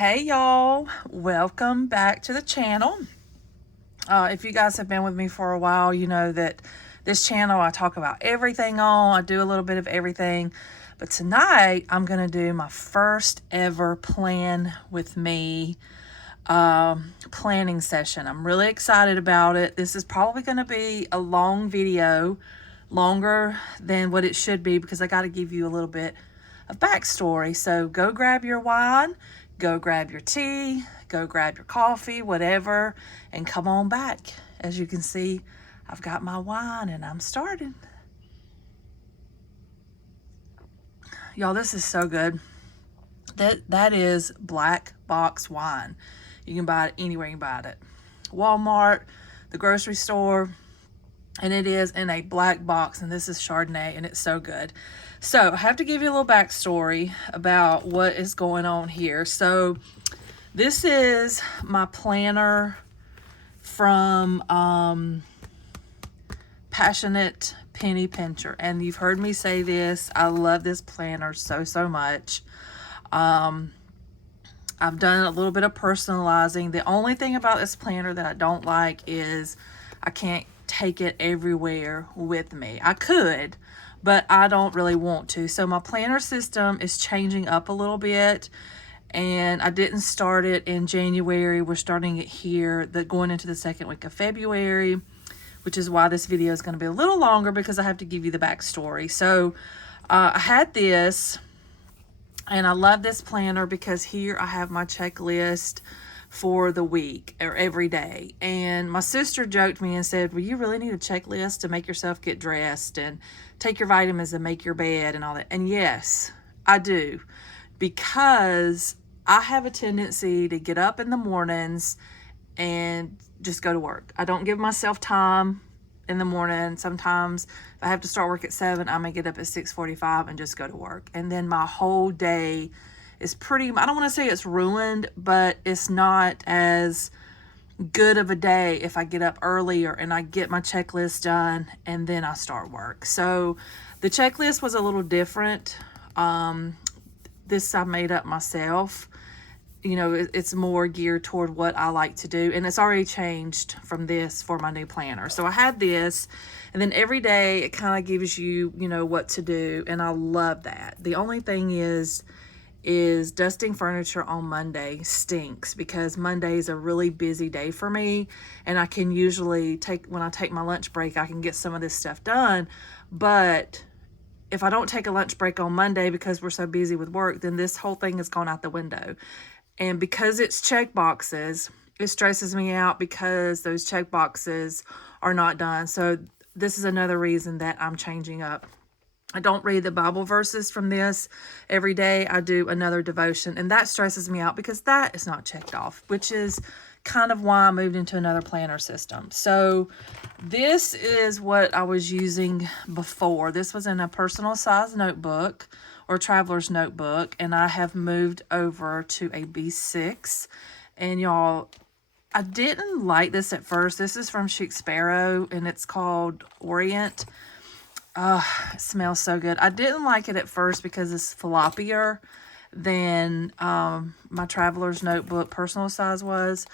Hey y'all, welcome back to the channel. If you guys have been with me for a while, you know that this channel I talk about everything on. I do a little bit of everything, but tonight I'm gonna do my first ever plan with me planning session. I'm really excited about it. This is probably gonna be a long video, longer than what it should be, because I got to give you a little bit of backstory. So go grab your wine, go grab your tea, go grab your coffee, whatever, and come on back. As you can see, I've got my wine and I'm starting. Y'all, this is so good. That is black box wine. You can buy it anywhere you can buy it. Walmart, the grocery store, and it is in a black box, and this is Chardonnay, and it's so good. So I have to give you a little backstory about what is going on here. So this is my planner from Passionate Penny Pincher, and you've heard me say this. I love this planner so much. I've done a little bit of personalizing. The only thing about this planner that I don't like is I can't take it everywhere with me. I could, but I don't really want to. So my planner system is changing up a little bit, and I didn't start it in January. We're starting it here, going into the second week of February, which is why this video is going to be a little longer, because I have to give you the backstory. So I had this, and I love this planner because here I have my checklist for the week or every day. And my sister joked me and said, well, you really need a checklist to make yourself get dressed and take your vitamins and make your bed and all that. And yes, I do, because I have a tendency to get up in the mornings and just go to work. I don't give myself time in the morning. Sometimes if I have to start work at 7, I may get up at 6:45 and just go to work. And then my whole day is pretty, I don't want to say it's ruined, but it's not as good of a day if I get up earlier and I get my checklist done and then I start work. So the checklist was a little different. This I made up myself. You know, it's more geared toward what I like to do, and it's already changed from this for my new planner. So I had this, and then every day it kind of gives you, you know, what to do, and I love that. The only thing is dusting furniture on Monday stinks, because Monday is a really busy day for me, and I can usually when I take my lunch break, I can get some of this stuff done. But if I don't take a lunch break on Monday because we're so busy with work, then this whole thing has gone out the window. And because it's check boxes, it stresses me out because those check boxes are not done. So this is another reason that I'm changing up. I don't read the Bible verses from this every day. I do another devotion, and that stresses me out because that is not checked off, which is kind of why I moved into another planner system. So this is what I was using before. This was in a personal size notebook or traveler's notebook, and I have moved over to a B6. And y'all, I didn't like this at first. This is from Chic Sparrow, and it's called Orient. It smells so good. I didn't like it at first because it's floppier than my traveler's notebook personal size was.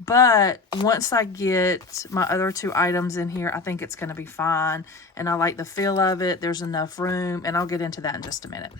But once I get my other 2 items in here, I think it's going to be fine. And I like the feel of it. There's enough room, and I'll get into that in just a minute.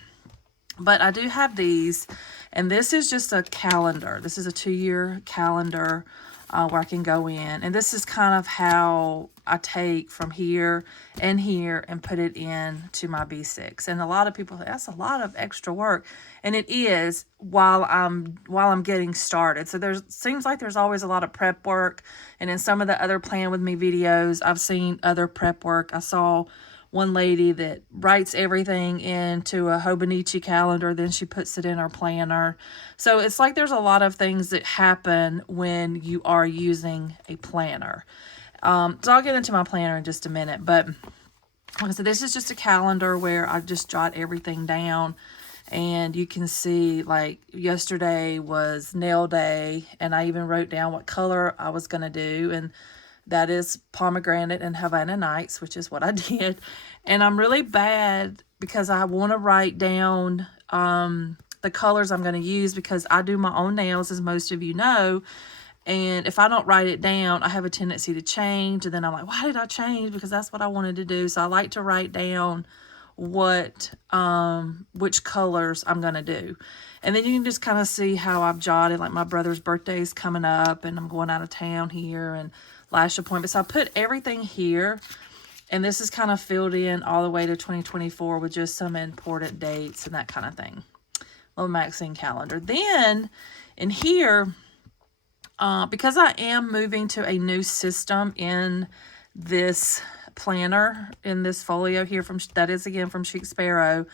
But I do have these, and this is just a calendar. This is a 2-year calendar where I can go in. And this is kind of how I take from here and here and put it in to my B6. And a lot of people say, that's a lot of extra work. And it is while I'm getting started. So seems like there's always a lot of prep work. And in some of the other Plan With Me videos, I've seen other prep work. I saw one lady that writes everything into a Hobonichi calendar, then she puts it in her planner. So it's like there's a lot of things that happen when you are using a planner. So I'll get into my planner in just a minute. But like I said, this is just a calendar where I just jot everything down. And you can see, like, yesterday was nail day, and I even wrote down what color I was going to do. And that is pomegranate and Havana Nights, which is what I did. And I'm really bad because I want to write down the colors I'm going to use, because I do my own nails, as most of you know. And if I don't write it down, I have a tendency to change. And then I'm like, why did I change? Because that's what I wanted to do. So I like to write down what, which colors I'm going to do. And then you can just kind of see how I've jotted, like my brother's birthday is coming up and I'm going out of town here and lash appointment. So I put everything here. And this is kind of filled in all the way to 2024 with just some important dates and that kind of thing. Little Maxine calendar. Then in here, because I am moving to a new system in this planner, in this folio here, that is again from Chic Sparrow,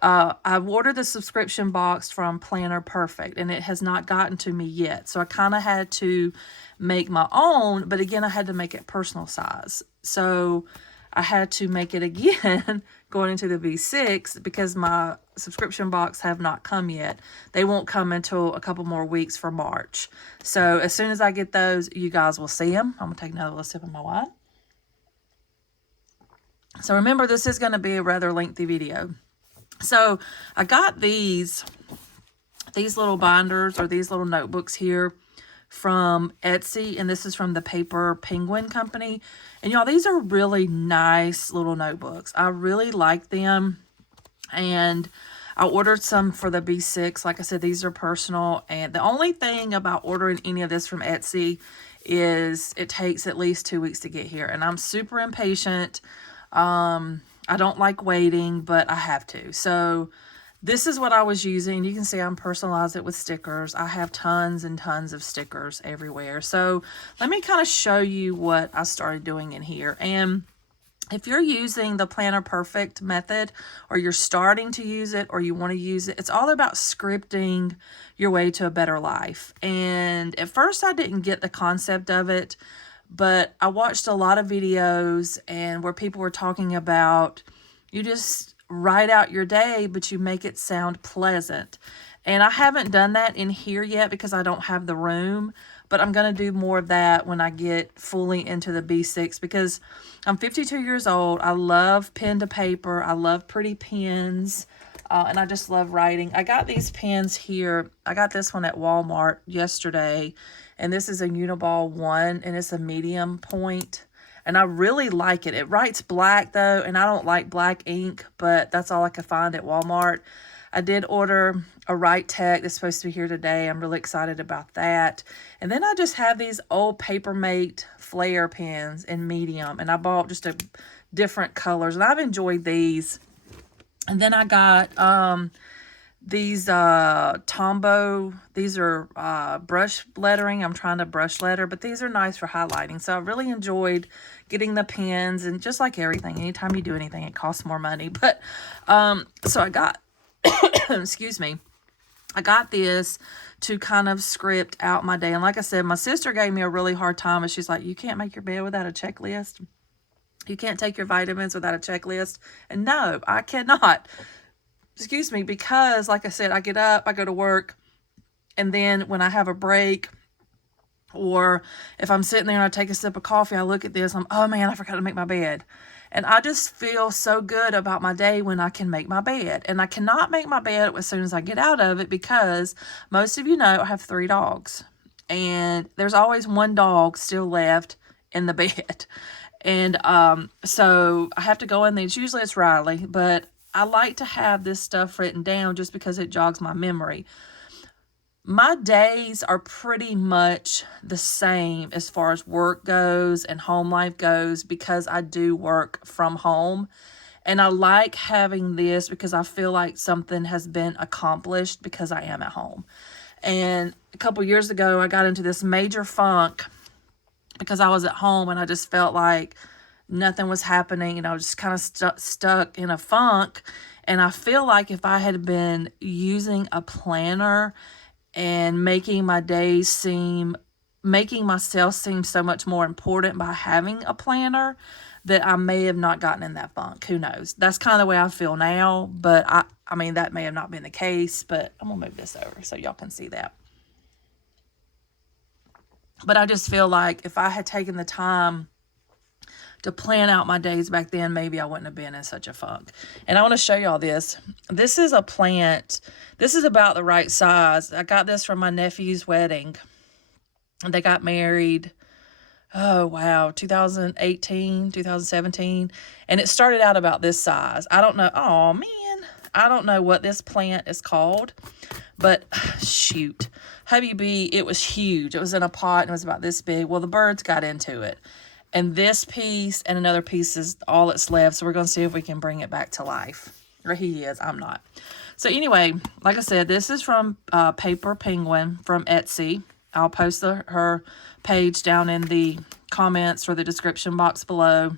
I've ordered the subscription box from Planner Perfect, and it has not gotten to me yet. So I kind of had to make my own, but again, I had to make it personal size. So I had to make it again going into the V6 because my subscription box have not come yet. They won't come until a couple more weeks for March. So as soon as I get those, you guys will see them. I'm going to take another little sip of my wine. So remember, this is going to be a rather lengthy video. So I got these little binders, or these little notebooks here, from Etsy, and this is from the Paper Penguin Company. And y'all, these are really nice little notebooks. I really like them, and I ordered some for the B6. Like I said, these are personal, and the only thing about ordering any of this from Etsy is it takes at least 2 weeks to get here, and I'm super impatient. I don't like waiting, but I have to. So this is what I was using. You can see I'm personalized it with stickers. I have tons and tons of stickers everywhere. So let me kind of show you what I started doing in here. And if you're using the Planner Perfect method, or you're starting to use it, or you want to use it, it's all about scripting your way to a better life. And at first I didn't get the concept of it, but I watched a lot of videos and where people were talking about, you just write out your day, but you make it sound pleasant. And I haven't done that in here yet because I don't have the room, but I'm going to do more of that when I get fully into the B6, because I'm 52 years old. I love pen to paper. I love pretty pens. And I just love writing. I got these pens here. I got this one at Walmart yesterday, and this is a Uniball 1, and it's a medium point. And I really like it. It writes black though, and I don't like black ink, but that's all I could find at Walmart. I did order a Write Tech that's supposed to be here today. I'm really excited about that. And then I just have these old Papermate Flare pens in medium, and I bought just a different colors, and I've enjoyed these. And then I got these Tombow. These are brush lettering. I'm trying to brush letter, but these are nice for highlighting. So I really enjoyed getting the pens, and just like everything, anytime you do anything, it costs more money. But so I got, excuse me, I got this to kind of script out my day. And like I said, my sister gave me a really hard time, and she's like, you can't make your bed without a checklist. You can't take your vitamins without a checklist. And no, I cannot. Excuse me, because like I said, I get up, I go to work, and then when I have a break, or if I'm sitting there and I take a sip of coffee, I look at this, oh man, I forgot to make my bed. And I just feel so good about my day when I can make my bed. And I cannot make my bed as soon as I get out of it, because most of you know I have 3 dogs. And there's always one dog still left in the bed. And so I have to go in there. Usually it's Riley, but I like to have this stuff written down just because it jogs my memory. My days are pretty much the same as far as work goes and home life goes, because I do work from home. And I like having this because I feel like something has been accomplished because I am at home. And a couple years ago, I got into this major funk because I was at home and I just felt like nothing was happening, and I was just kind of stuck in a funk. And I feel like if I had been using a planner and making myself seem so much more important by having a planner, that I may have not gotten in that funk. Who knows? That's kind of the way I feel now, but I mean, that may have not been the case, but I'm gonna move this over so y'all can see that. But I just feel like if I had taken the time to plan out my days back then, maybe I wouldn't have been in such a funk. And I want to show y'all this. This is a plant. This is about the right size. I got this from my nephew's wedding. They got married, oh wow, 2018, 2017. And it started out about this size. I don't know. Oh man, I don't know what this plant is called, but shoot, Honeybee, it was huge. It was in a pot and it was about this big. Well, the birds got into it. And this piece and another piece is all that's left. So we're going to see if we can bring it back to life. Or he is, I'm not. So anyway, like I said, this is from Paper Penguin from Etsy. I'll post her page down in the comments or the description box below.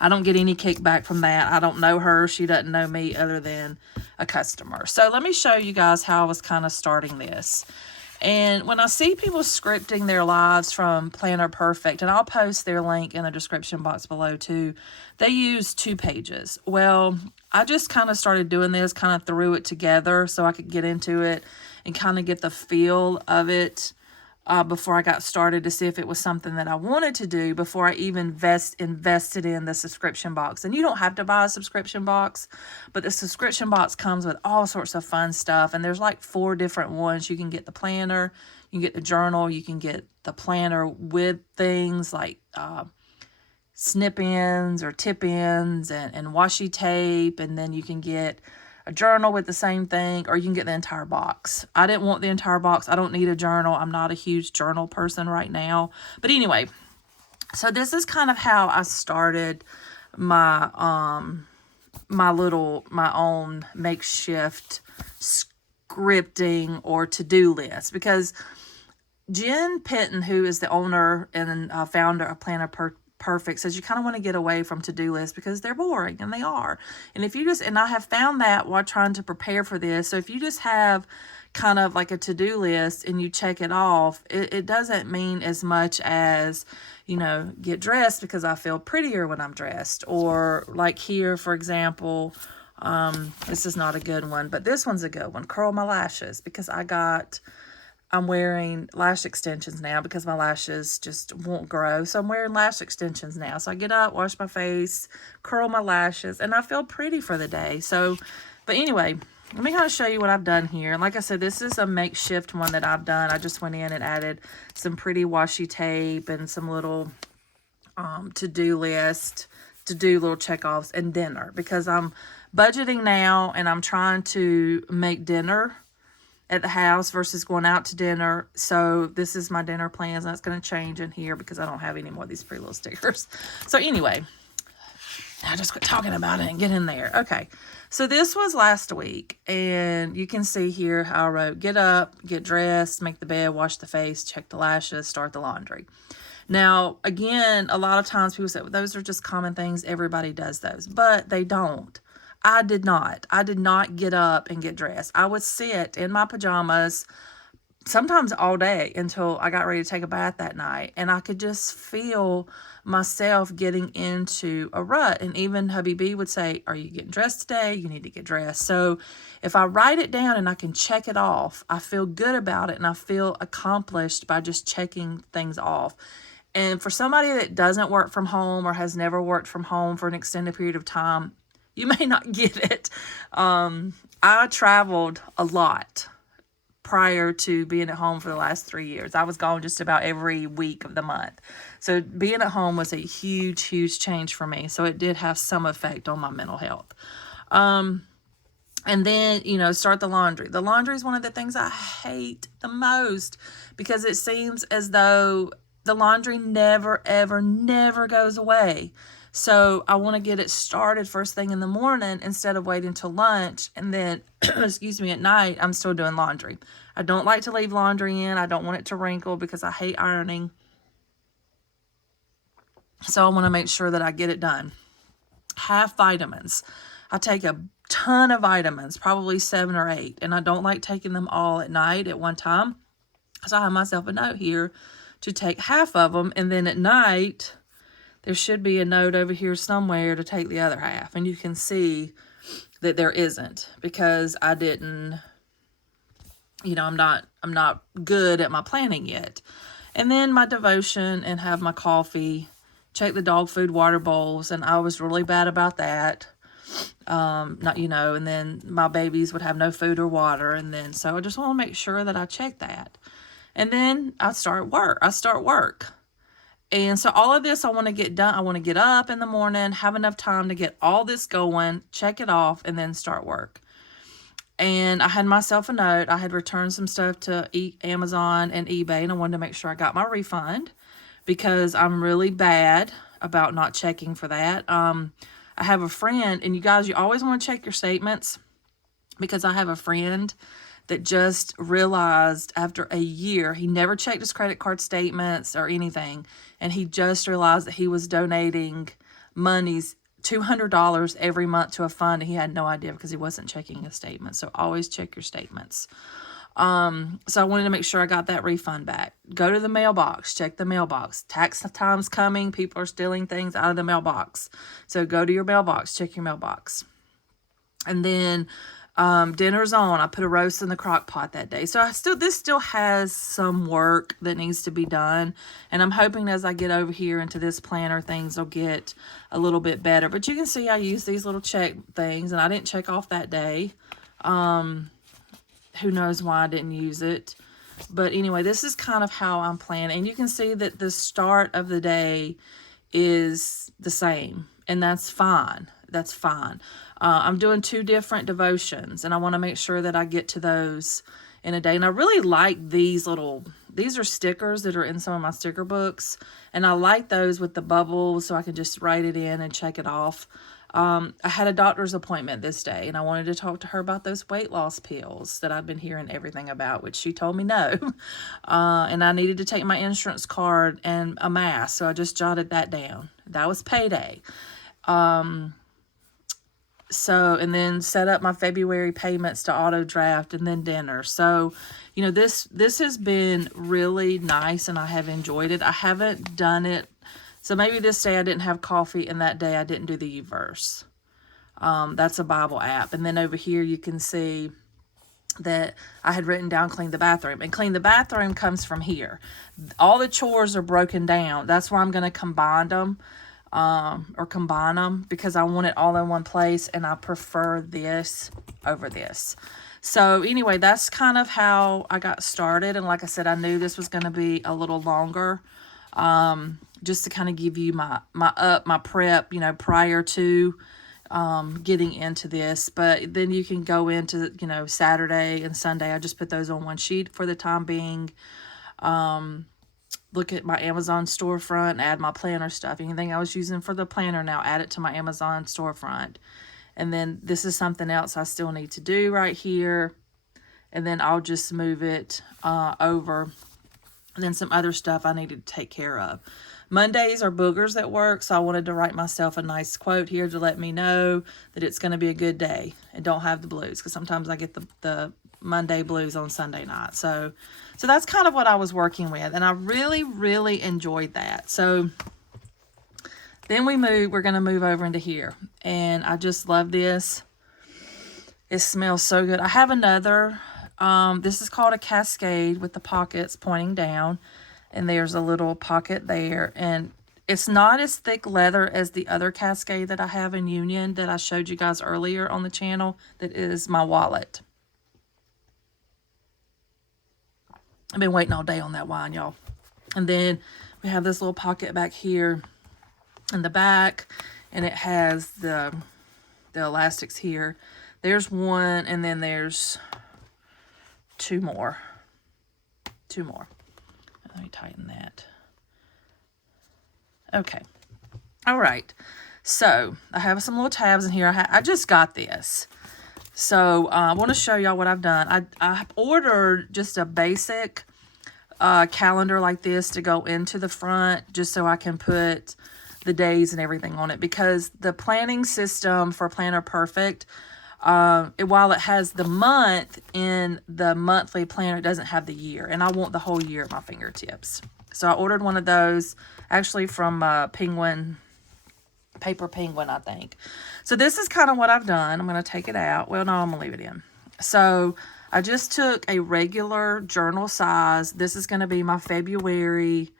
I don't get any kickback from that. I don't know her. She doesn't know me other than a customer. So let me show you guys how I was kind of starting this. And when I see people scripting their lives from Planner Perfect, and I'll post their link in the description box below too, they use 2 pages. Well, I just kind of started doing this, kind of threw it together so I could get into it and kind of get the feel of it before I got started to see if it was something that I wanted to do before I even invested in the subscription box. And you don't have to buy a subscription box, but the subscription box comes with all sorts of fun stuff. And there's like 4 different ones. You can get the planner, you can get the journal, you can get the planner with things like snip ins or tip ins and washi tape. And then you can get a journal with the same thing, or you can get the entire box. I didn't want the entire box. I don't need a journal. I'm not a huge journal person right now. But anyway, so this is kind of how I started my my own makeshift scripting or to-do list, because Jen Pitton, who is the owner and founder of Planner Perfect, says you kind of want to get away from to-do lists because they're boring, and they are. And if you just, and I have found that while trying to prepare for this, so if you just have kind of like a to-do list and you check it off, it doesn't mean as much as, you know, get dressed because I feel prettier when I'm dressed, or like here, for example, this is not a good one, but this one's a good one, curl my lashes, because I'm wearing lash extensions now because my lashes just won't grow. So I'm wearing lash extensions now. So I get up, wash my face, curl my lashes, and I feel pretty for the day. So, but anyway, let me kind of show you what I've done here. And like I said, this is a makeshift one that I've done. I just went in and added some pretty washi tape and some little to-do list to do little checkoffs and dinner, because I'm budgeting now and I'm trying to make dinner at the house versus going out to dinner. So this is my dinner plans. That's going to change in here because I don't have any more of these pretty little stickers. So anyway, I just quit talking about it and get in there. Okay. So this was last week, and you can see here how I wrote, get up, get dressed, make the bed, wash the face, check the lashes, start the laundry. Now, again, a lot of times people say, well, those are just common things. Everybody does those, but they don't. I did not. I did not get up and get dressed. I would sit in my pajamas sometimes all day until I got ready to take a bath that night. And I could just feel myself getting into a rut. And even hubby B would say, are you getting dressed today? You need to get dressed. So if I write it down and I can check it off, I feel good about it and I feel accomplished by just checking things off. And for somebody that doesn't work from home or has never worked from home for an extended period of time, you may not get it. I traveled a lot prior to being at home for the last 3 years. I was gone just about every week of the month. So being at home was a huge, huge change for me. So it did have some effect on my mental health. And then, you know, start the laundry. The laundry is one of the things I hate the most because it seems as though the laundry never, ever, never goes away. So I want to get it started first thing in the morning instead of waiting till lunch. And then, excuse me, at night, I'm still doing laundry. I don't like to leave laundry in. I don't want it to wrinkle because I hate ironing. So I want to make sure that I get it done. Have vitamins. I take a ton of vitamins, probably 7 or 8. And I don't like taking them all at night at one time. So I have myself a note here to take half of them. And then at night, there should be a note over here somewhere to take the other half. And you can see that there isn't because I didn't, you know, I'm not good at my planning yet. And then my devotion and have my coffee check the dog food water bowls, and I was really bad about that. Not, you know, and then my babies would have no food or water, and then so I just want to make sure that I check that. And then I start work. And so all of this I want to get done. I want to get up in the morning, have enough time to get all this going, check it off, and then start work. And I had myself a note. I had returned some stuff to Amazon and eBay, and I wanted to make sure I got my refund because I'm really bad about not checking for that. I have a friend, and you guys, you always want to check your statements, because I have a friend that just realized after a year, he never checked his credit card statements or anything, and he just realized that he was donating monies, $200 every month to a fund, and he had no idea because he wasn't checking his statements. So always check your statements. So I wanted to make sure I got that refund back. Go to the mailbox, check the mailbox. Tax time's coming. People are stealing things out of the mailbox. So go to your mailbox, check your mailbox. And then dinner's on. I put a roast in the crock pot that day. So this still has some work that needs to be done. And I'm hoping as I get over here into this planner, things will get a little bit better. But you can see I use these little check things, and I didn't check off that day. Who knows why I didn't use it. But anyway, this is kind of how I'm planning. And you can see that the start of the day is the same. And that's fine. That's fine. I'm doing 2 different devotions, and I want to make sure that I get to those in a day. And I really like these are stickers that are in some of my sticker books. And I like those with the bubbles, so I can just write it in and check it off. I had a doctor's appointment this day, and I wanted to talk to her about those weight loss pills that I've been hearing everything about, which she told me no. And I needed to take my insurance card and a mask, so I just jotted that down. That was payday. So, and then set up my February payments to auto draft, and then dinner. So, you know, this has been really nice, and I have enjoyed it. I haven't done it. So maybe this day I didn't have coffee, and that day I didn't do the verse. That's a Bible app. And then over here you can see that I had written down clean the bathroom. And clean the bathroom comes from here. All the chores are broken down. That's why I'm going to combine them. Because I want it all in one place, and I prefer this over this. So anyway, that's kind of how I got started. And like I said, I knew this was going to be a little longer, just to kind of give you my prep, you know, prior to getting into this. But then you can go into, you know, Saturday and Sunday. I just put those on one sheet for the time being. Look at my Amazon storefront, add my planner stuff. Anything I was using for the planner now, add it to my Amazon storefront. And then this is something else I still need to do right here. And then I'll just move it over. And then some other stuff I needed to take care of. Mondays are boogers at work, so I wanted to write myself a nice quote here to let me know that it's going to be a good day and don't have the blues, because sometimes I get the Monday blues on Sunday night. So that's kind of what I was working with, and I really, really enjoyed that. So then we're going to move over into here, and I just love this. It smells so good. I have another, this is called a Cascade with the pockets pointing down, and there's a little pocket there, and it's not as thick leather as the other Cascade that I have in Union that I showed you guys earlier on the channel. That is my wallet. I've been waiting all day on that wine, y'all. And then we have this little pocket back here in the back, and it has the elastics here. There's one, and then there's two more. Let me tighten that. Okay. All right. So I have some little tabs in here. I just got this. So I want to show y'all what I've done. I ordered just a basic calendar like this to go into the front, just so I can put the days and everything on it, because the planning system for Planner Perfect, while it has the month in the monthly planner, it doesn't have the year, and I want the whole year at my fingertips. So I ordered one of those, actually from Paper Penguin, I think. So this is kind of what I've done. I'm going to take it out. Well, no, I'm going to leave it in. So I just took a regular journal size. This is going to be my February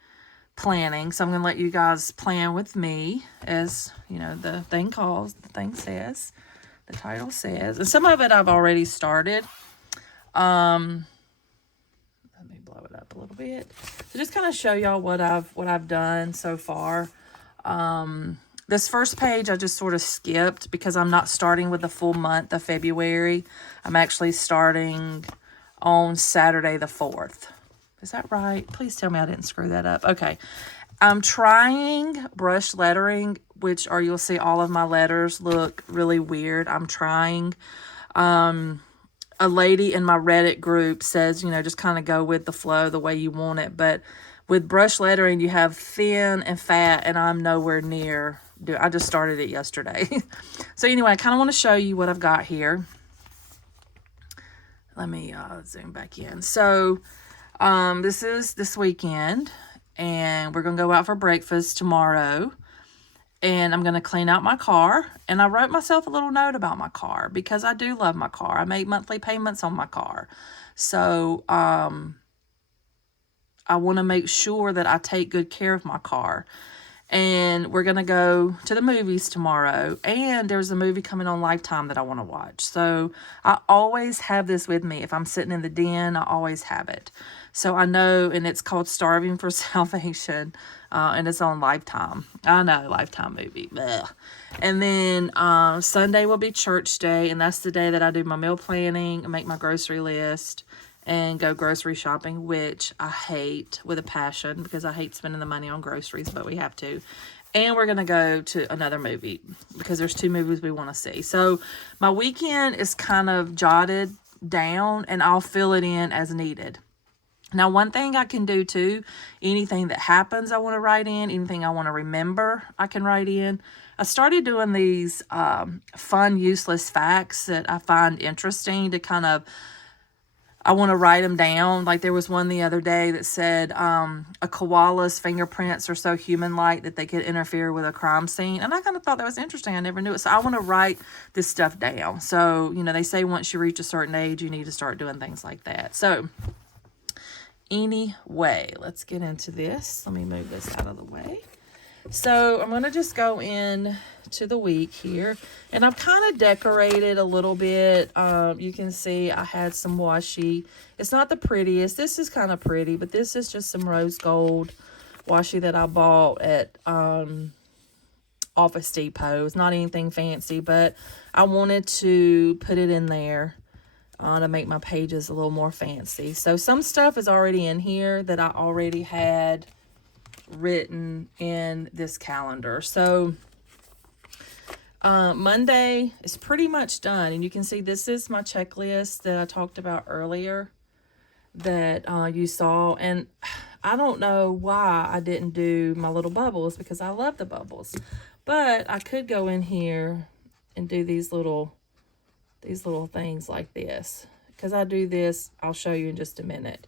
planning. So I'm going to let you guys plan with me, as, you know, the thing says, the title says. And some of it I've already started. Let me blow it up a little bit. So just kind of show y'all what I've done so far. This first page I just sort of skipped because I'm not starting with the full month of February. I'm actually starting on Saturday the 4th. Is that right? Please tell me I didn't screw that up. Okay. I'm trying brush lettering, which you'll see all of my letters look really weird. I'm trying. A lady in my Reddit group says, you know, just kind of go with the flow the way you want it. But with brush lettering, you have thin and fat, and I'm nowhere near. I just started it yesterday. So anyway, I kind of want to show you what I've got here. Let me zoom back in. So this is this weekend, and we're going to go out for breakfast tomorrow. And I'm going to clean out my car. And I wrote myself a little note about my car because I do love my car. I make monthly payments on my car. So I want to make sure that I take good care of my car. And we're going to go to the movies tomorrow. And there's a movie coming on Lifetime that I want to watch. So I always have this with me. If I'm sitting in the den, I always have it. So I know, and it's called Starving for Salvation. And it's on Lifetime. I know, Lifetime movie. Blech. And then Sunday will be church day. And that's the day that I do my meal planning, make my grocery list, and go grocery shopping, which I hate with a passion because I hate spending the money on groceries, but we have to. And we're going to go to another movie because there's 2 movies we want to see. So my weekend is kind of jotted down, and I'll fill it in as needed. Now, one thing I can do too, anything that happens I want to write in, anything I want to remember I can write in. I started doing these fun, useless facts that I find interesting to kind of, I want to write them down. Like there was one the other day that said a koala's fingerprints are so human-like that they could interfere with a crime scene. And I kind of thought that was interesting. I never knew it. So I want to write this stuff down. So, you know, they say once you reach a certain age, you need to start doing things like that. So anyway, let's get into this. Let me move this out of the way. So I'm going to just go in to the week here. And I've kind of decorated a little bit. You can see I had some washi. It's not the prettiest. This is kind of pretty, but this is just some rose gold washi that I bought at Office Depot. It's not anything fancy, but I wanted to put it in there to make my pages a little more fancy. So some stuff is already in here that I already had written in this calendar. So Monday is pretty much done, and you can see this is my checklist that I talked about earlier that you saw. And I don't know why I didn't do my little bubbles because I love the bubbles, but I could go in here and do these little things like this, because I do this, I'll show you in just a minute.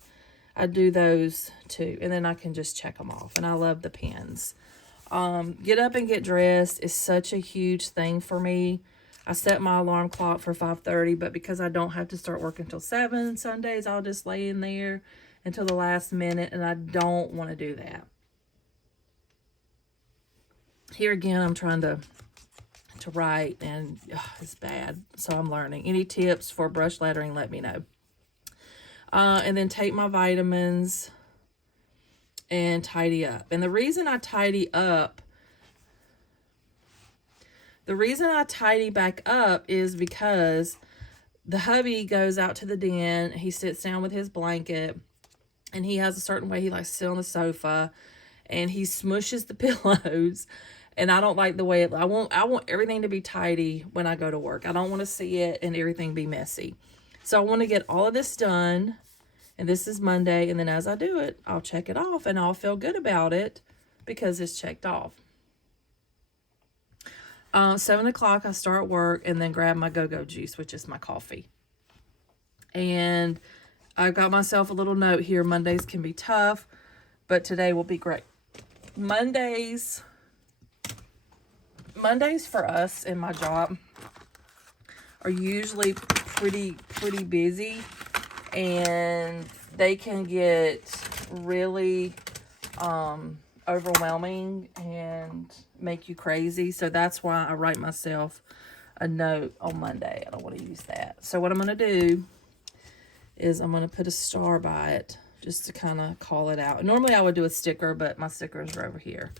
I do those too, and then I can just check them off. And I love the pens. Get up and get dressed is such a huge thing for me. I set my alarm clock for 5:30, but because I don't have to start working until 7 Sundays, I'll just lay in there until the last minute, and I don't want to do that. Here again, I'm trying to write, and it's bad, so I'm learning. Any tips for brush lettering, let me know. And then take my vitamins and tidy up. And the reason I tidy back up is because the hubby goes out to the den, he sits down with his blanket, and he has a certain way he likes to sit on the sofa, and he smushes the pillows. And I don't like the way I want everything to be tidy when I go to work. I don't want to see it and everything be messy. So I want to get all of this done. And this is Monday. And then as I do it, I'll check it off. And I'll feel good about it because it's checked off. 7 o'clock, I start work and then grab my go-go juice, which is my coffee. And I got myself a little note here. Mondays can be tough, but today will be great. Mondays for us in my job are usually pretty busy, and they can get really overwhelming and make you crazy. So that's why I write myself a note on Monday. I don't want to use that. So what I'm going to do is I'm going to put a star by it just to kind of call it out. Normally I would do a sticker, but my stickers are over here.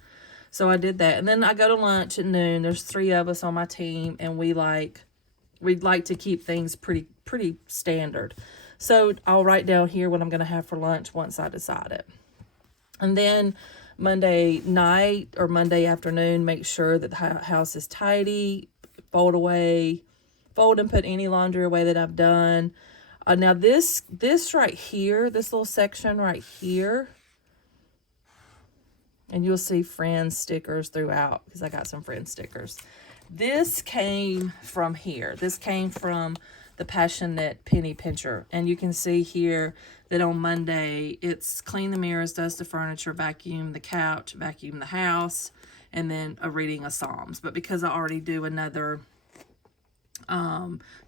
So I did that. And then I go to lunch at noon. There's 3 of us on my team, and we'd like to keep things pretty standard. So I'll write down here what I'm going to have for lunch once I decide it. And then Monday night or Monday afternoon, make sure that the house is tidy, fold and put any laundry away that I've done. Now this right here, this little section right here, and you'll see friend stickers throughout because I got some friend stickers. This came from here. This came from the Passionate Penny Pincher. And you can see here that on Monday, it's clean the mirrors, dust the furniture, vacuum the couch, vacuum the house, and then a reading of Psalms. But because I already do another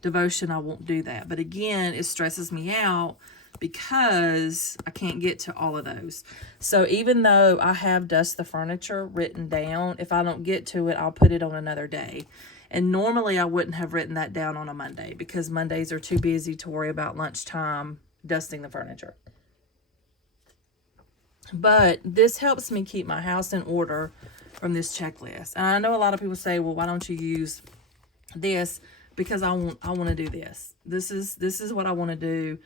devotion, I won't do that. But again, it stresses me out because I can't get to all of those. So even though I have dust the furniture written down, if I don't get to it, I'll put it on another day. And normally I wouldn't have written that down on a Monday because Mondays are too busy to worry about lunchtime dusting the furniture. But this helps me keep my house in order from this checklist. And I know a lot of people say, well, why don't you use this? Because I want to do this. This is what I want to do.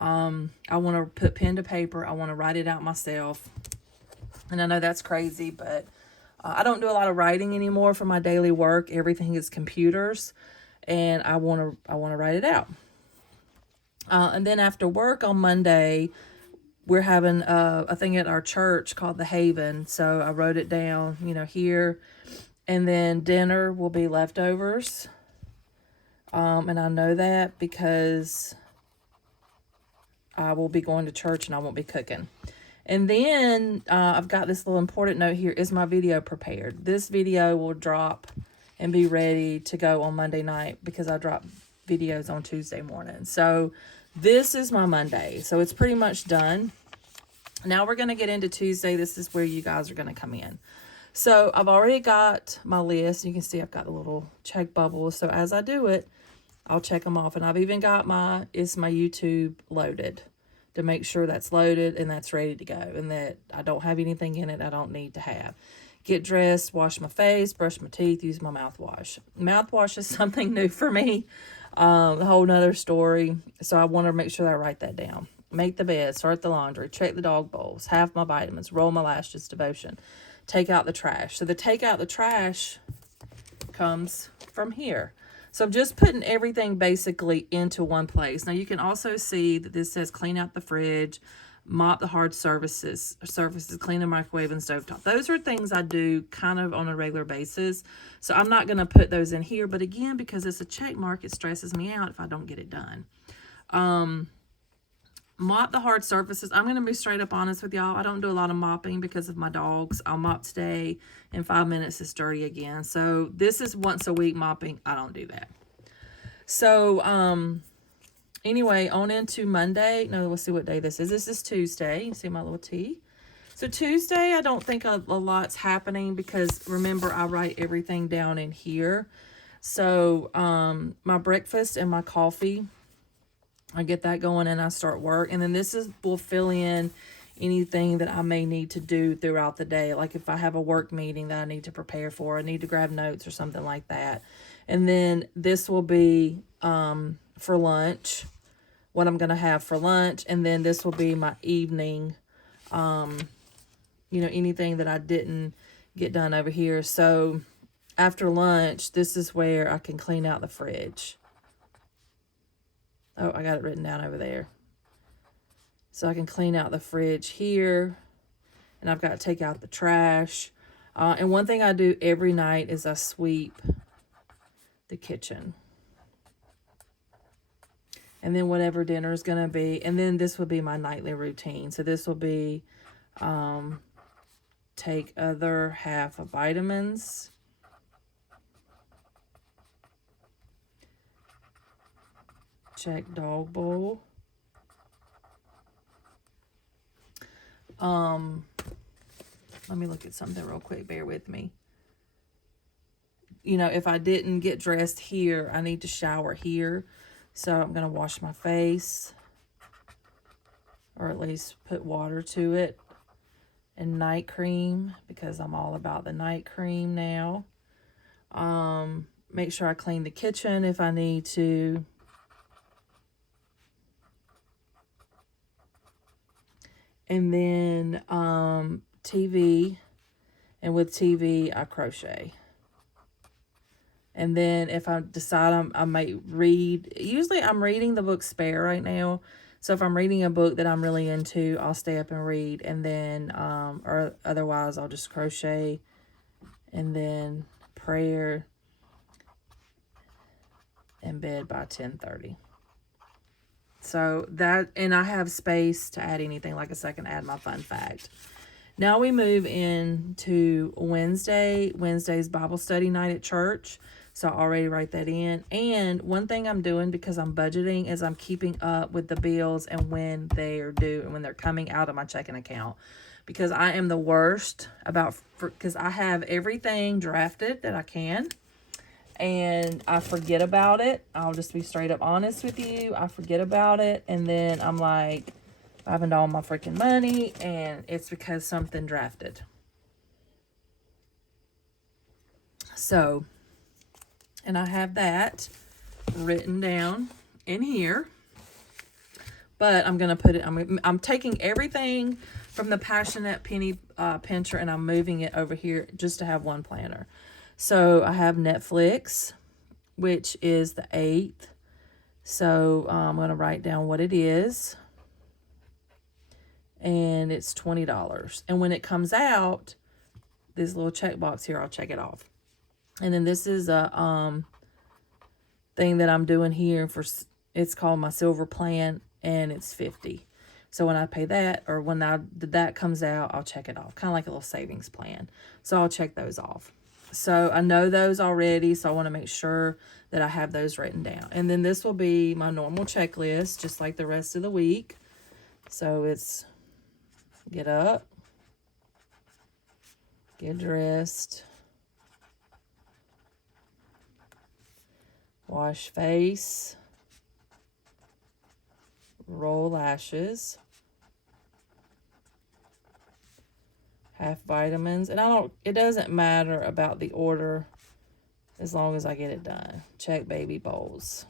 I want to put pen to paper. I want to write it out myself. And I know that's crazy, but I don't do a lot of writing anymore for my daily work. Everything is computers, and I want to write it out. And then after work on Monday, we're having a thing at our church called the Haven. So I wrote it down, here. And then dinner will be leftovers. And I know that because I will be going to church and I won't be cooking. And then I've got this little important note here. Is my video prepared? This video will drop and be ready to go on Monday night because I drop videos on Tuesday morning. So this is my Monday. So it's pretty much done. Now we're going to get into Tuesday. This is where you guys are going to come in. So I've already got my list. You can see I've got the little check bubbles. So as I do it, I'll check them off. And I've even got my YouTube loaded to make sure that's loaded and that's ready to go. And that I don't have anything in it I don't need to have. Get dressed, wash my face, brush my teeth, use my mouthwash. Mouthwash is something new for me. A whole nother story. So I want to make sure that I write that down. Make the bed, start the laundry, check the dog bowls, have my vitamins, roll my lashes, devotion. Take out the trash. So the take out the trash comes from here. So I'm just putting everything basically into one place. Now you can also see that this says clean out the fridge, mop the hard surfaces, clean the microwave and stovetop. Those are things I do kind of on a regular basis. So I'm not going to put those in here. But again, because it's a check mark, it stresses me out if I don't get it done. Mop the hard surfaces. I'm going to be straight up honest with y'all. I don't do a lot of mopping because of my dogs. I'll mop today. In 5 minutes, it's dirty again. So this is once a week mopping. I don't do that. So, anyway, on into Monday. No, let's see what day this is. This is Tuesday. You see my little T? So Tuesday, I don't think a lot's happening because remember, I write everything down in here. So, my breakfast and my coffee, I get that going and I start work. And then will fill in anything that I may need to do throughout the day. Like if I have a work meeting that I need to prepare for, I need to grab notes or something like that. And then this will be for lunch, what I'm going to have for lunch. And then this will be my evening, anything that I didn't get done over here. So after lunch, this is where I can clean out the fridge. Oh, I got it written down over there. So I can clean out the fridge here. And I've got to take out the trash. And one thing I do every night is I sweep the kitchen. And then whatever dinner is going to be. And then this will be my nightly routine. So this will be take other half of vitamins. Check dog bowl. let me look at something real quick. Bear with me. You know, if I didn't get dressed here, I need to shower here. So I'm going to wash my face, or at least put water to it, and night cream, because I'm all about the night cream now. Make sure I clean the kitchen if I need to. And then TV, and with TV I crochet. And then if I decide I might read, usually I'm reading the book Spare right now. So if I'm reading a book that I'm really into, I'll stay up and read. And then, or otherwise I'll just crochet. And then prayer and bed by 10:30. So that, and I have space to add anything. Like I said, I can add my fun fact. Now we move into Wednesday. Wednesday's Bible study night at church. So I already write that in. And one thing I'm doing, because I'm budgeting, is I'm keeping up with the bills and when they are due and when they're coming out of my checking account. Because I am the worst because I have everything drafted that I can, and I forget about it. I'll just be straight up honest with you. I forget about it, and then I'm like, I haven't all my freaking money, and it's because something drafted. So, and I have that written down in here, but I'm going to put it, I'm taking everything from the Passionate Penny Pincher, and I'm moving it over here just to have one planner. So I have Netflix, which is the 8th. So I'm going to write down what it is. And it's $20. And when it comes out, this little checkbox here, I'll check it off. And then this is a thing that I'm doing here for, it's called my silver plan, and it's $50. So when I pay that, or when that comes out, I'll check it off. Kind of like a little savings plan. So I'll check those off. So I know those already, so I want to make sure that I have those written down. And then this will be my normal checklist, just like the rest of the week. So it's get up, get dressed, wash face, roll lashes, have vitamins. And it doesn't matter about the order as long as I get it done. Check baby bowls.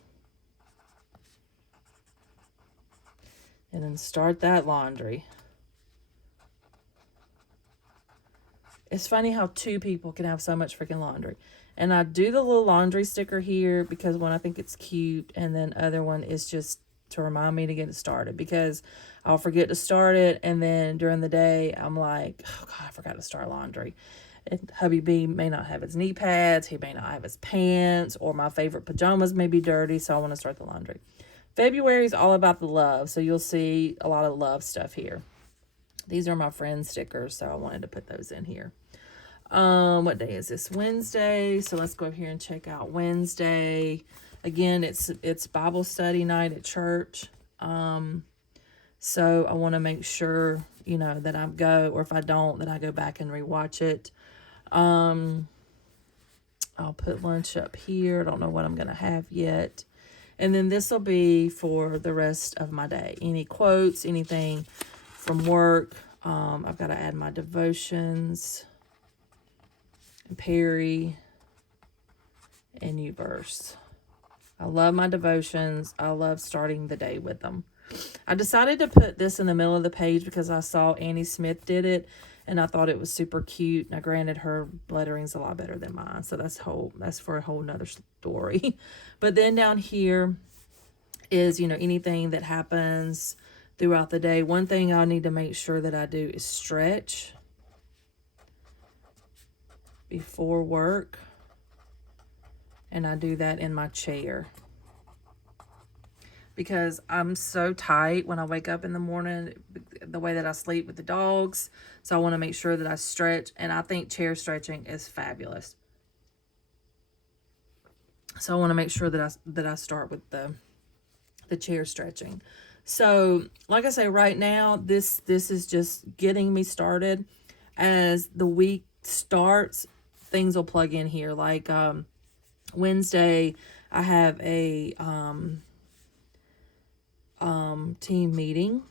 And then start that laundry. It's funny how two people can have so much freaking laundry. And I do the little laundry sticker here because one, I think it's cute, and then other one is just to remind me to get it started, because I'll forget to start it, and then during the day I'm like, oh God, I forgot to start laundry. And hubby B may not have his knee pads, he may not have his pants, or my favorite pajamas may be dirty, so I want to start the laundry. February is all about the love, so you'll see a lot of love stuff here. These are my friend stickers, so I wanted to put those in here. What day is this? Wednesday. So let's go over here and check out Wednesday. Again, it's Bible study night at church. So I want to make sure, that I go, or if I don't, that I go back and rewatch it. I'll put lunch up here. I don't know what I'm going to have yet. And then this will be for the rest of my day. Any quotes, anything from work. I've got to add my devotions, and Perry, and New Verse. I love my devotions. I love starting the day with them. I decided to put this in the middle of the page because I saw Annie Smith did it, and I thought it was super cute. Now, granted, her lettering's a lot better than mine, so that's for a whole nother story. But then down here is, anything that happens throughout the day. One thing I need to make sure that I do is stretch before work, and I do that in my chair because I'm so tight when I wake up in the morning, the way that I sleep with the dogs. So I want to make sure that I stretch, and I think chair stretching is fabulous. So I want to make sure that I start with the chair stretching. So like I say, right now, this is just getting me started. as the week starts, things will plug in here. Like Wednesday, I have a team meeting.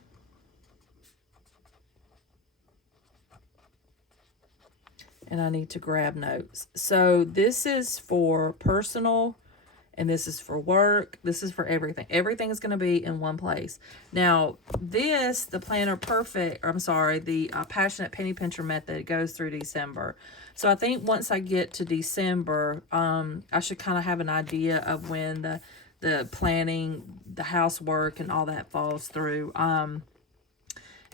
And I need to grab notes. So this is for personal, and this is for work. This is for everything. Everything is going to be in one place. Now, the Planner Perfect, or I'm sorry, the Passionate Penny Pincher method goes through December. So I think once I get to December, I should kind of have an idea of when the planning, the housework, and all that falls through.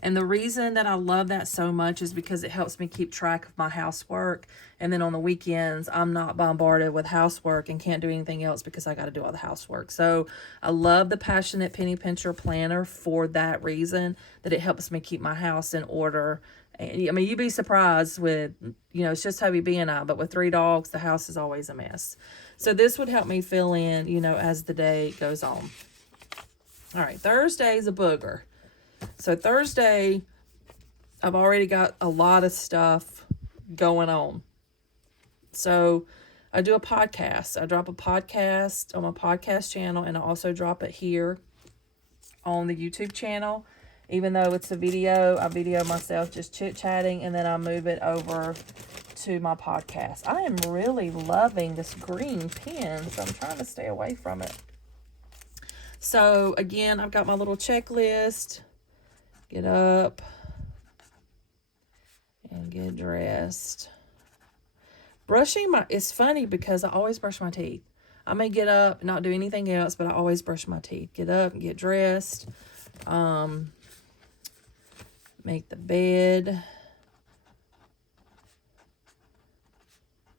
And the reason that I love that so much is because it helps me keep track of my housework. And then on the weekends, I'm not bombarded with housework and can't do anything else because I got to do all the housework. So I love the Passionate Penny Pincher Planner for that reason, that it helps me keep my house in order. And, I mean, you'd be surprised with, it's just Hubby B and I, but with 3 dogs, the house is always a mess. So this would help me fill in, as the day goes on. All right, Thursday's a booger. So Thursday, I've already got a lot of stuff going on. So I do a podcast. I drop a podcast on my podcast channel, and I also drop it here on the YouTube channel. Even though it's a video, I video myself just chit-chatting, and then I move it over to my podcast. I am really loving this green pen, so I'm trying to stay away from it. So again, I've got my little checklist. Get up and get dressed. It's funny because I always brush my teeth. I may get up, not do anything else, but I always brush my teeth. Get up and get dressed. Make the bed.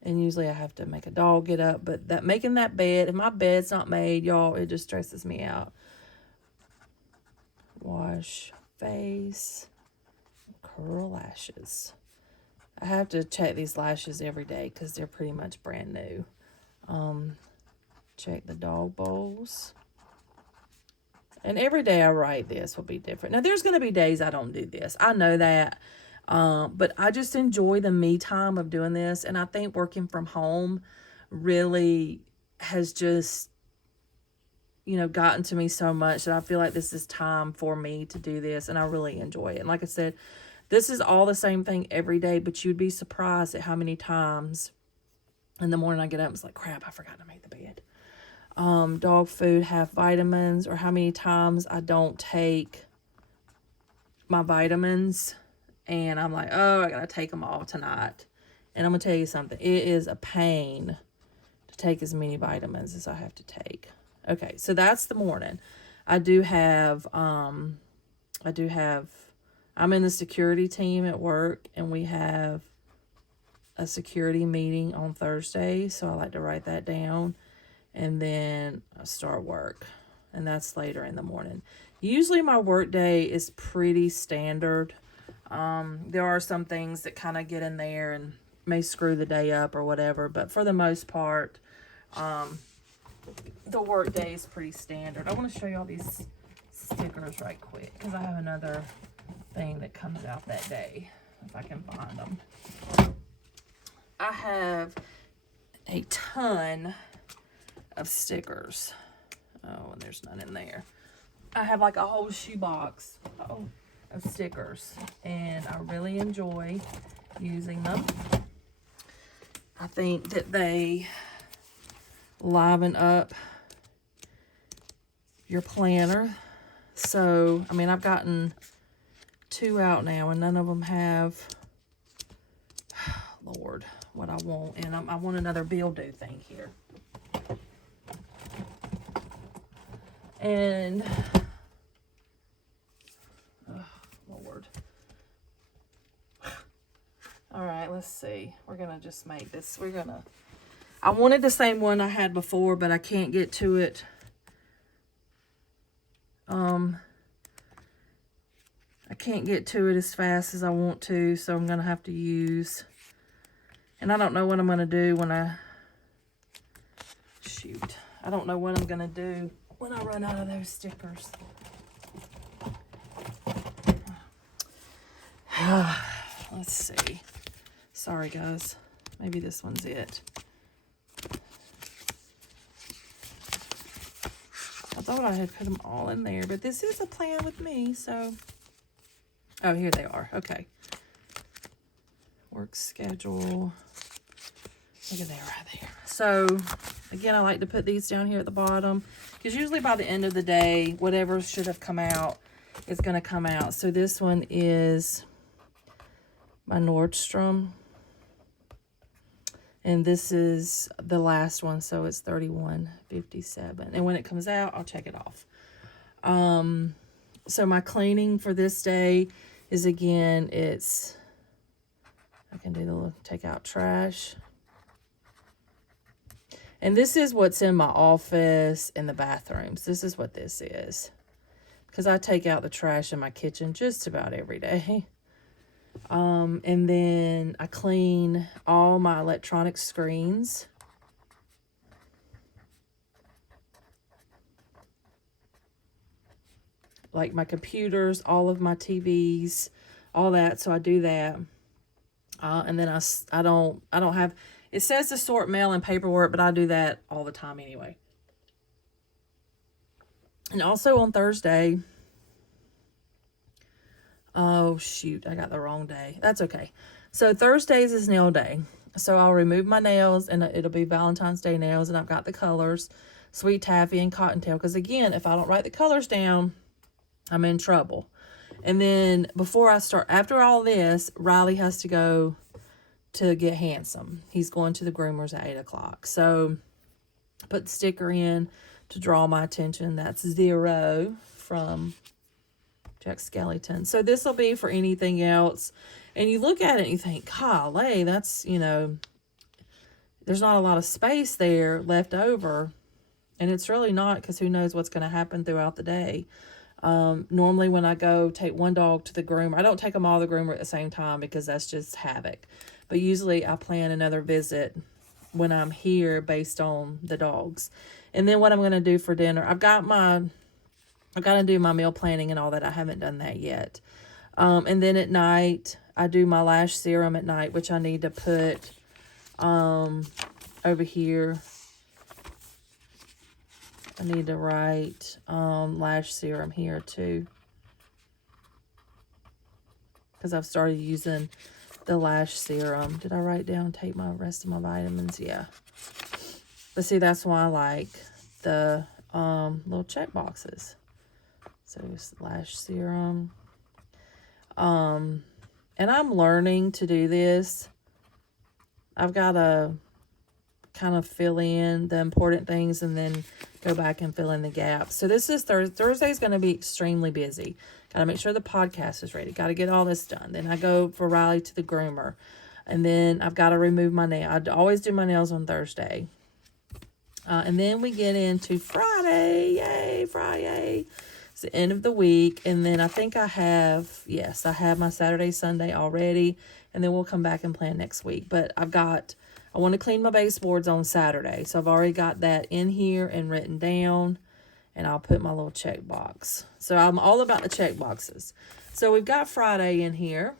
And usually I have to make a dog get up, but making that bed, if my bed's not made, y'all, it just stresses me out. Wash face, curl lashes. I have to check these lashes every day because they're pretty much brand new. Check the dog bowls. And every day I write this will be different. Now, there's going to be days I don't do this. I know that. But I just enjoy the me time of doing this. And I think working from home really has just gotten to me so much that I feel like this is time for me to do this, and I really enjoy it. And like I said, this is all the same thing every day, but you'd be surprised at how many times in the morning I get up and it's like, crap, I forgot to make the bed. Dog food, have vitamins, or how many times I don't take my vitamins and I'm like, oh, I gotta take them all tonight. And I'm gonna tell you something, it is a pain to take as many vitamins as I have to take. Okay, so that's the morning. I'm in the security team at work, and we have a security meeting on Thursday, so I like to write that down, and then I start work, and that's later in the morning. Usually my work day is pretty standard. There are some things that kind of get in there and may screw the day up or whatever, but for the most part, the work day is pretty standard. I want to show you all these stickers right quick because I have another thing that comes out that day, if I can find them. I have a ton of stickers. Oh, and there's none in there. I have like a whole shoebox of stickers, and I really enjoy using them. I think that they liven up your planner. So, I mean, I've gotten 2 out now, and none of them have, Lord, what I want. And I want another bill due thing here. And, Lord. All right, let's see. We're going to just make this. I wanted the same one I had before, but I can't get to it. I can't get to it as fast as I want to, so I'm going to have to use, and I don't know what I'm going to do when I don't know what I'm going to do when I run out of those stickers. Let's see. Sorry, guys. Maybe this one's it. I thought I had put them all in there, but this is a plan with me, so. Oh, here they are. Okay. Work schedule. Look at that right there. So, again, I like to put these down here at the bottom, because usually by the end of the day, whatever should have come out is going to come out. So this one is my Nordstrom. And this is the last one, so it's $31.57. And when it comes out, I'll check it off. So my cleaning for this day is, again, I can do the little take out trash. And this is what's in my office and the bathrooms. This is what this is. Because I take out the trash in my kitchen just about every day. And then I clean all my electronic screens. Like my computers, all of my TVs, all that. So I do that. And then I don't have, it says to sort mail and paperwork, but I do that all the time anyway. And also on Thursday, oh, shoot, I got the wrong day. That's okay. So Thursdays is nail day. So I'll remove my nails, and it'll be Valentine's Day nails, and I've got the colors, Sweet Taffy and Cottontail. Because, again, if I don't write the colors down, I'm in trouble. And then before I start, after all this, Riley has to go to get handsome. He's going to the groomers at 8 o'clock. So put the sticker in to draw my attention. That's 0 from Jack Skellington. So this will be for anything else. And you look at it and you think, golly, that's, you know, there's not a lot of space there left over. And it's really not, because who knows what's going to happen throughout the day. Normally when I go take one dog to the groomer, I don't take them all to the groomer at the same time, because that's just havoc. But usually I plan another visit when I'm here based on the dogs. And then what I'm going to do for dinner, I've got to do my meal planning and all that. I haven't done that yet. And then at night, I do my lash serum at night, which I need to put over here. I need to write lash serum here too, because I've started using the lash serum. Did I write down, take my rest of my vitamins? Yeah. But see, that's why I like the little check boxes. So it's lash serum. And I'm learning to do this. I've got to kind of fill in the important things and then go back and fill in the gaps. So this is Thursday's going to be extremely busy. Got to make sure the podcast is ready. Got to get all this done. Then I go for Riley to the groomer. And then I've got to remove my nail. I always do my nails on Thursday. And then we get into Friday. Yay, Friday. It's the end of the week. And then I think I have my Saturday, Sunday already. And then we'll come back and plan next week. But I want to clean my baseboards on Saturday. So I've already got that in here and written down. And I'll put my little check box. So I'm all about the check boxes. So we've got Friday in here.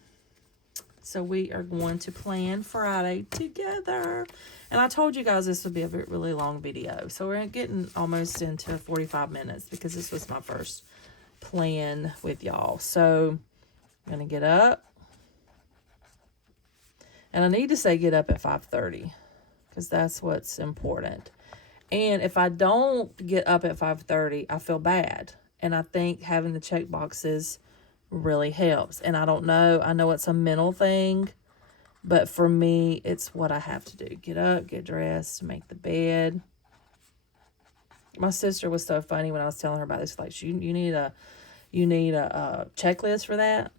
So we are going to plan Friday together. And I told you guys this would be a really long video. So we're getting almost into 45 minutes because this was my first plan with y'all. So I'm going to get up. And I need to say get up at 5:30 because that's what's important. And if I don't get up at 5:30, I feel bad. And I think having the check boxes really helps. And I don't know. I know it's a mental thing. But for me, it's what I have to do. Get up, get dressed, make the bed. My sister was so funny when I was telling her about this. Like, you need a checklist for that?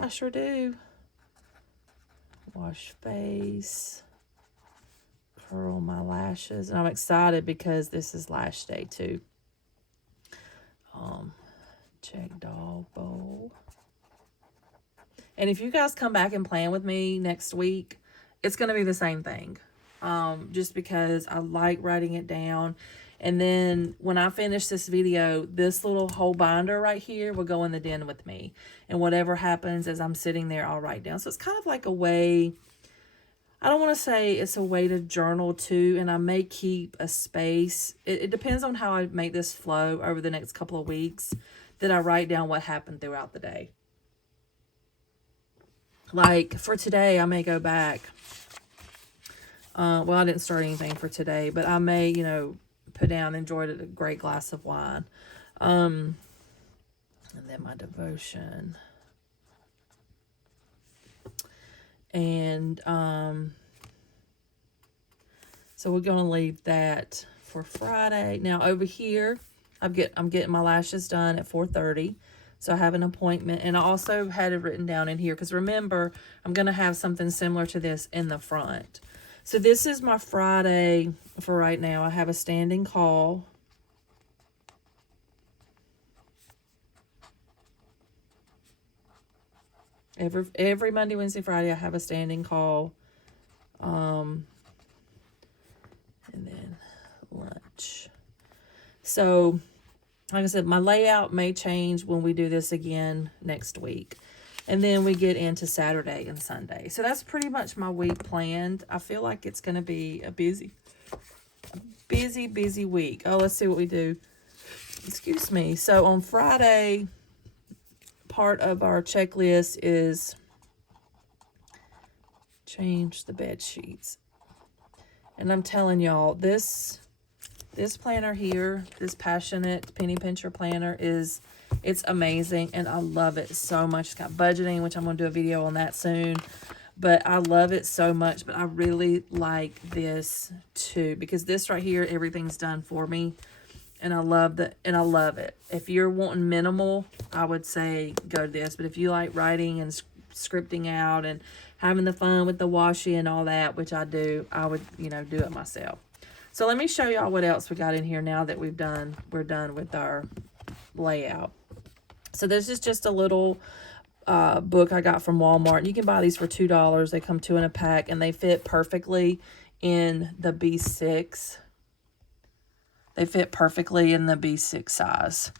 I sure do. Wash face. Curl my lashes. And I'm excited because this is lash day too. Check dog bowl. And if you guys come back and plan with me next week, it's going to be the same thing. Just because I like writing it down. And then when I finish this video, this little whole binder right here will go in the den with me. And whatever happens as I'm sitting there, I'll write down. So it's kind of like a way, I don't want to say it's a way to journal too, and I may keep a space. It depends on how I make this flow over the next couple of weeks, that I write down what happened throughout the day. Like for today, I may go back. Well, I didn't start anything for today, but I may, you know, put down, enjoyed a great glass of wine. And then my devotion. And so we're going to leave that for Friday. Now over here, I'm getting my lashes done at 4:30. So I have an appointment, and I also had it written down in here because remember, I'm going to have something similar to this in the front. So this is my Friday for right now. I have a standing call. Every Monday, Wednesday, Friday, I have a standing call. And then lunch. So, like I said, my layout may change when we do this again next week. And then we get into Saturday and Sunday. So that's pretty much my week planned. I feel like it's going to be a busy week. Oh, let's see what we do. Excuse me. So on Friday, part of our checklist is change the bed sheets. And I'm telling y'all, this planner here, this Passionate Penny Pincher planner it's amazing, and I love it so much. It's got budgeting, which I'm going to do a video on that soon, but I love it so much. But I really like this too, because this right here, everything's done for me, and I love it. If you're wanting minimal, I would say go to this, but if you like writing and scripting out and having the fun with the washi and all that, which I do, I would, you know, do it myself. So let me show y'all what else we got in here now that we're done with our layout. So this is just a little book I got from Walmart. You can buy these for $2. They come 2 in a pack, and they fit perfectly in the B6. They fit perfectly in the B6 size.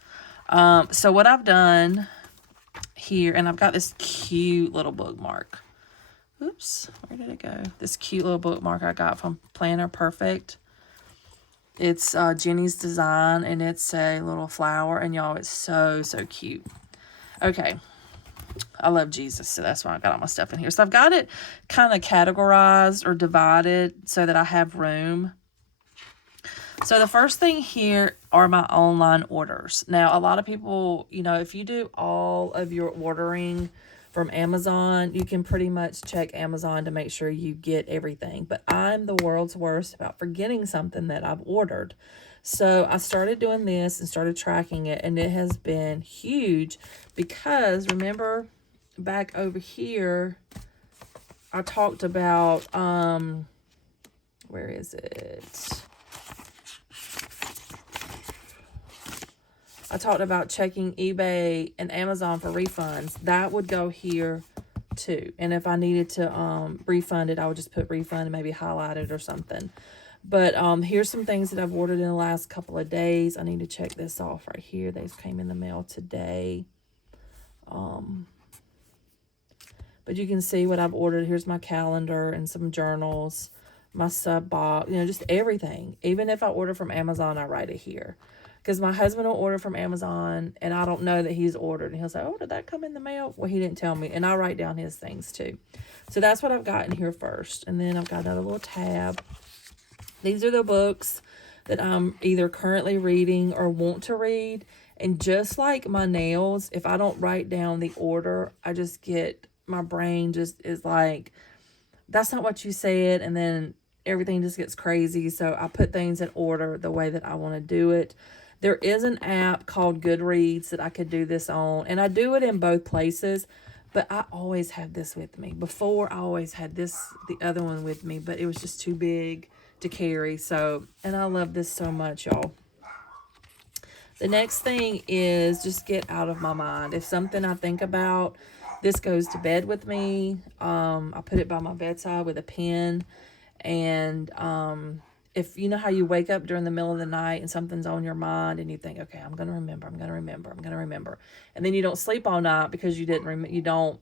So what I've done here, and I've got this cute little bookmark. Oops, where did it go? This cute little bookmark I got from Planner Perfect. It's Jenny's design, and it's a little flower, and y'all, it's so cute. Okay, I love Jesus, so that's why I got all my stuff in here. So I've got it kind of categorized or divided so that I have room. So the first thing here are my online orders. Now, a lot of people, you know, if you do all of your ordering from Amazon, you can pretty much check Amazon to make sure you get everything. But I'm the world's worst about forgetting something that I've ordered. So I started doing this and started tracking it, and it has been huge because remember back over here, I talked about, where is it? I talked about checking eBay and Amazon for refunds. That would go here too. And if I needed to refund it, I would just put refund and maybe highlight it or something. But here's some things that I've ordered in the last couple of days. I need to check this off right here. These came in the mail today. But you can see what I've ordered. Here's my calendar and some journals, my sub box, you know, just everything. Even if I order from Amazon, I write it here. Because my husband will order from Amazon, and I don't know that he's ordered. And he'll say, oh, did that come in the mail? Well, he didn't tell me. And I write down his things, too. So that's what I've got in here first. And then I've got another little tab. These are the books that I'm either currently reading or want to read. And just like my nails, if I don't write down the order, I just get, my brain just is like, that's not what you said. And then everything just gets crazy. So I put things in order the way that I want to do it. There is an app called Goodreads that I could do this on. And I do it in both places. But I always have this with me. Before, I always had the other one with me. But it was just too big to carry. So, and I love this so much, y'all. The next thing is just get out of my mind. If something I think about, this goes to bed with me. I put it by my bedside with a pen. And if you know how you wake up during the middle of the night and something's on your mind and you think, okay, I'm going to remember, I'm going to remember, I'm going to remember. And then you don't sleep all night because you didn't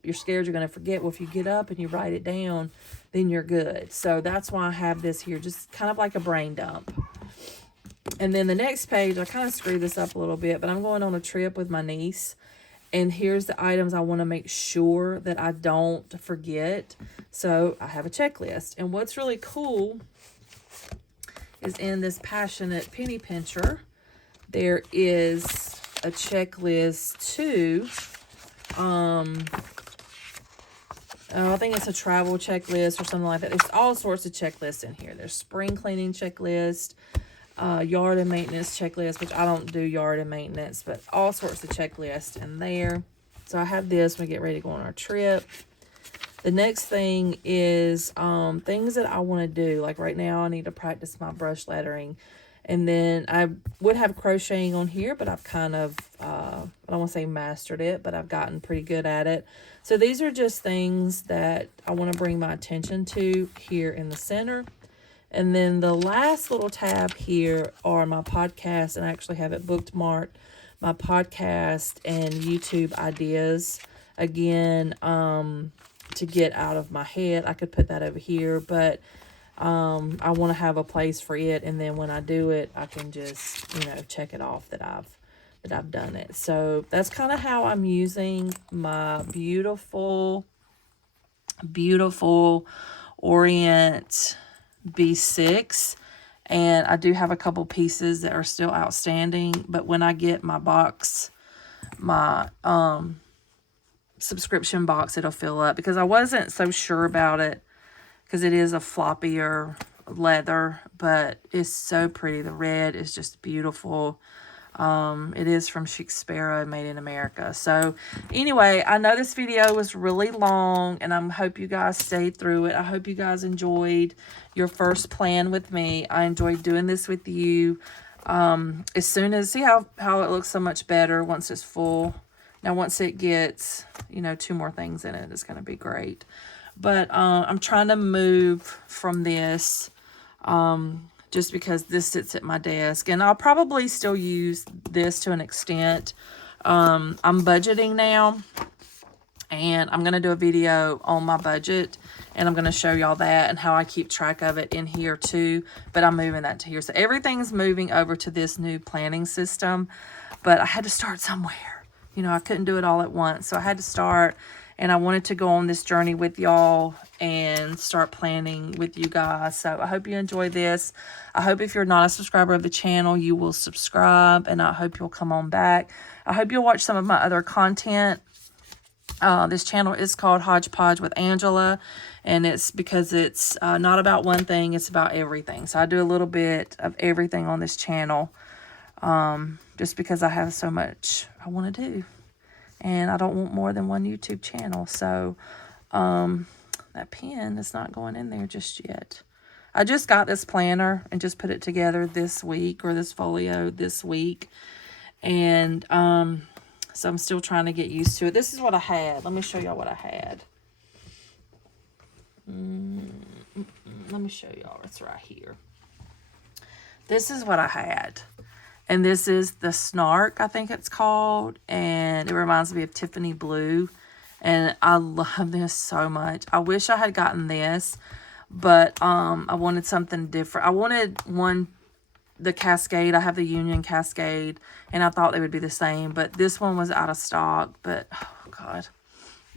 you're scared you're going to forget. Well, if you get up and you write it down, then you're good. So that's why I have this here, just kind of like a brain dump. And then the next page, I kind of screwed this up a little bit, but I'm going on a trip with my niece. And here's the items I want to make sure that I don't forget. So I have a checklist. And what's really cool is in this Passionate Penny Pincher, there is a checklist too. I think it's a travel checklist or something like that. There's all sorts of checklists in here. There's spring cleaning checklist, yard and maintenance checklist, which I don't do yard and maintenance, but all sorts of checklists in there. So I have this when we get ready to go on our trip. The next thing is things that I want to do. Like right now, I need to practice my brush lettering. And then I would have crocheting on here, but I've kind of, I don't want to say mastered it, but I've gotten pretty good at it. So these are just things that I want to bring my attention to here in the center. And then the last little tab here are my podcasts, and I actually have it bookmarked, my podcast and YouTube ideas. Again, to get out of my head, I could put that over here, but I want to have a place for it, and then when I do it, I can just, check it off that I've done it. So that's kind of how I'm using my beautiful Orient B6. And I do have a couple pieces that are still outstanding, but when I get my box, my subscription box, it'll fill up, because I wasn't so sure about it because it is a floppier leather, but it's so pretty. The red is just beautiful. It is from Chic Sparrow, made in America. So anyway, I know this video was really long, and I hope you guys stayed through it. I hope you guys enjoyed your first plan with me. I enjoyed doing this with you. As soon as, see how it looks so much better once it's full. Now, once it gets, 2 more things in it, it's going to be great. But I'm trying to move from this just because this sits at my desk. And I'll probably still use this to an extent. I'm budgeting now. And I'm going to do a video on my budget. And I'm going to show y'all that and how I keep track of it in here too. But I'm moving that to here. So everything's moving over to this new planning system. But I had to start somewhere. I couldn't do it all at once. So I had to start, and I wanted to go on this journey with y'all and start planning with you guys. So I hope you enjoy this. I hope if you're not a subscriber of the channel, you will subscribe, and I hope you'll come on back. I hope you'll watch some of my other content. This channel is called Hodgepodge with Angela, and it's because it's not about one thing, it's about everything. So I do a little bit of everything on this channel. Just because I have so much I want to do, and I don't want more than one YouTube channel. So, that pen is not going in there just yet. I just got this planner and just put it together this week, or this folio this week. And, so I'm still trying to get used to it. This is what I had. Let me show y'all what I had. Let me show y'all. It's right here. This is what I had. And this is the Snark, I think it's called. And it reminds me of Tiffany Blue. And I love this so much. I wish I had gotten this. But I wanted something different. I wanted the Cascade. I have the Union Cascade. And I thought they would be the same. But this one was out of stock. But, oh, God.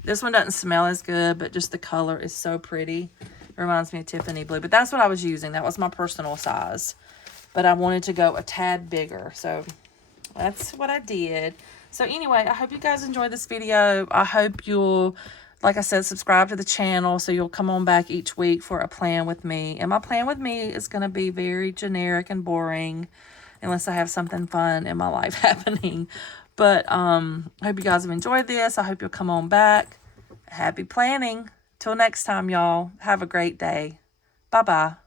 This one doesn't smell as good. But just the color is so pretty. It reminds me of Tiffany Blue. But that's what I was using. That was my personal size. But I wanted to go a tad bigger. So that's what I did. So anyway, I hope you guys enjoyed this video. I hope you'll, like I said, subscribe to the channel so you'll come on back each week for a plan with me. And my plan with me is going to be very generic and boring unless I have something fun in my life happening. But I hope you guys have enjoyed this. I hope you'll come on back. Happy planning. Till next time, y'all. Have a great day. Bye-bye.